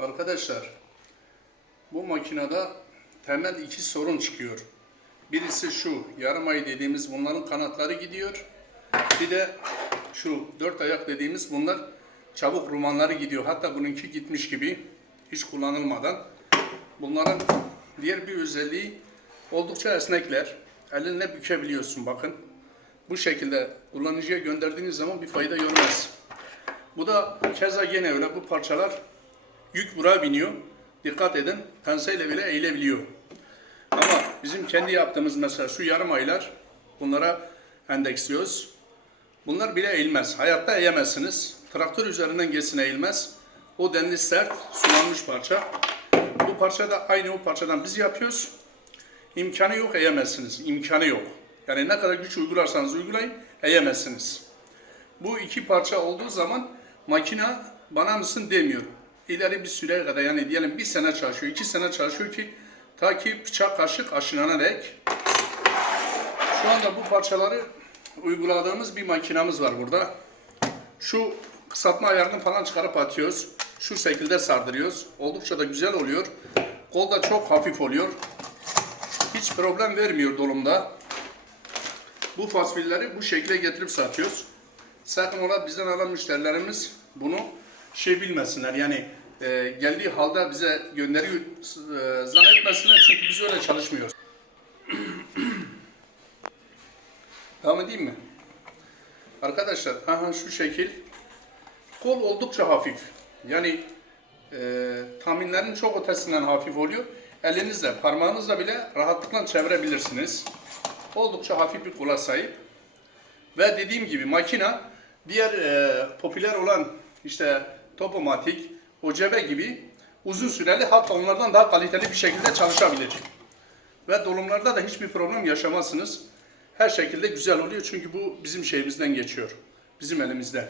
Arkadaşlar bu makinede temel iki sorun çıkıyor. Birisi şu yarım ay dediğimiz bunların kanatları gidiyor. Bir de şu dört ayak dediğimiz bunlar çabuk rumanları gidiyor. Hatta bununki gitmiş gibi hiç kullanılmadan. Bunların diğer bir özelliği oldukça esnekler. Elinle bükebiliyorsun bakın. Bu şekilde kullanıcıya gönderdiğiniz zaman bir fayda görmez. Bu da keza gene öyle bu parçalar yük buraya biniyor. Dikkat edin penseyle bile eğilebiliyor. Ama bizim kendi yaptığımız mesela şu yarım aylar bunlara endeksliyoruz. Bunlar bile eğilmez. Hayatta eğemezsiniz. Traktör üzerinden geçsin eğilmez. O denli sert, sulanmış parça. Bu parça da aynı o parçadan biz yapıyoruz. İmkanı yok eğemezsiniz. İmkanı yok. Yani ne kadar güç uygularsanız uygulayın eğemezsiniz. Bu iki parça olduğu zaman makina bana mısın demiyor. İleri bir süreye kadar yani diyelim bir sene çalışıyor, iki sene çalışıyor ki ta ki bıçak kaşık aşınana dek. Şu anda bu parçaları uyguladığımız bir makinamız var burada. Şu kısaltma ayarını falan çıkarıp atıyoruz. Şu şekilde sardırıyoruz. Oldukça da güzel oluyor. Kol da çok hafif oluyor. Hiç problem vermiyor dolumda. Bu fasulyeleri bu şekilde getirip satıyoruz. Sakın ola bizden alan müşterilerimiz bunu şey bilmesinler. Yani e, geldiği halde bize gönderiyor e, zannetmesinler çünkü biz öyle çalışmıyoruz. Devam edeyim mi? Arkadaşlar aha şu şekil kol oldukça hafif. Yani e, tahminlerin çok ötesinden hafif oluyor. Elinizle, parmağınızla bile rahatlıkla çevirebilirsiniz. Oldukça hafif bir kola sahip. Ve dediğim gibi makina diğer e, popüler olan işte Topomatik, Ocebe gibi uzun süreli hatta onlardan daha kaliteli bir şekilde çalışabilir. Ve dolumlarda da hiçbir problem yaşamazsınız. Her şekilde güzel oluyor çünkü bu bizim şeyimizden geçiyor. Bizim elimizde.